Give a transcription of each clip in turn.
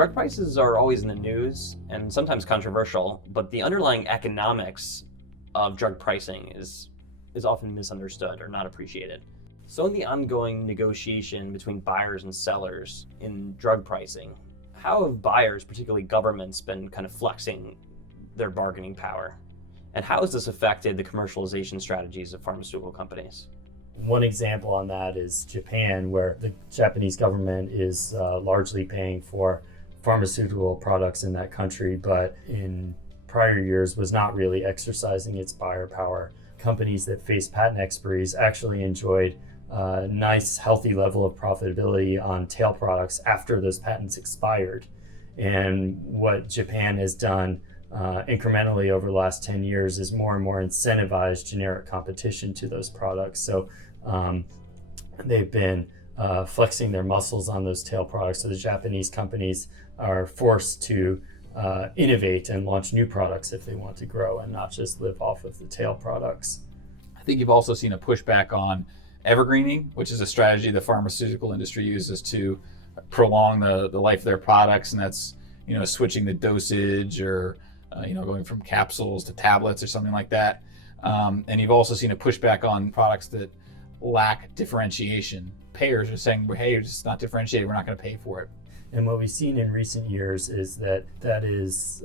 Drug prices are always in the news and sometimes controversial, but the underlying economics of drug pricing is often misunderstood or not appreciated. So in the ongoing negotiation between buyers and sellers in drug pricing, how have buyers, particularly governments, been kind of flexing their bargaining power? And how has this affected the commercialization strategies of pharmaceutical companies? One example on that is Japan, where the Japanese government is largely paying for pharmaceutical products in that country, but in prior years was not really exercising its buyer power. Companies that faced patent expiries actually enjoyed a nice, healthy level of profitability on tail products after those patents expired. And what Japan has done incrementally over the last 10 years is more and more incentivize generic competition to those products. So they've been flexing their muscles on those tail products. So the Japanese companies are forced to innovate and launch new products if they want to grow and not just live off of the tail products. I think you've also seen a pushback on evergreening, which is a strategy the pharmaceutical industry uses to prolong the life of their products, and that's switching the dosage or going from capsules to tablets or something like that. And you've also seen a pushback on products that lack differentiation. Payers are saying, hey, it's just not differentiated, we're not going to pay for it. And what we've seen in recent years is that is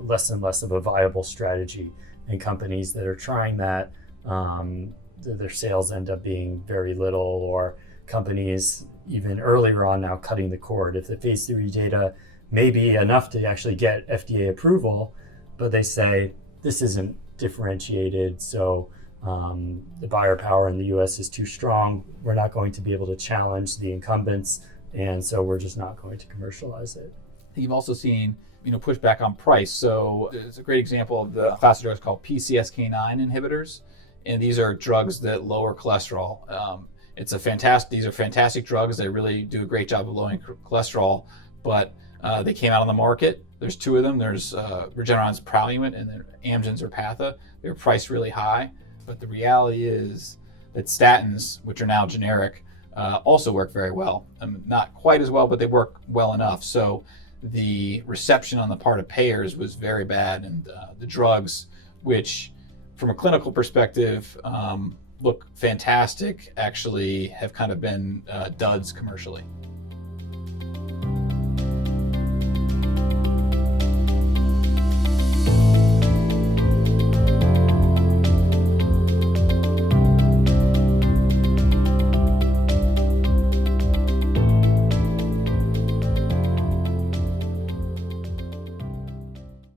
less and less of a viable strategy. And companies that are trying that, their sales end up being very little, or companies even earlier on now cutting the cord. If the phase 3 data may be enough to actually get FDA approval, but they say this isn't differentiated, so the buyer power in the US is too strong, we're not going to be able to challenge the incumbents, and so we're just not going to commercialize it. You've also seen pushback on price. So it's a great example of the class of drugs called PCSK9 inhibitors, and these are drugs that lower cholesterol. These are fantastic drugs. They really do a great job of lowering cholesterol, but they came out on the market. There's two of them. There's Regeneron's Praluent and then Amgen's Repatha. They're priced really high, but the reality is that statins, which are now generic, also work very well. Not quite as well, but they work well enough. So the reception on the part of payers was very bad, and the drugs, which from a clinical perspective look fantastic, actually have kind of been duds commercially.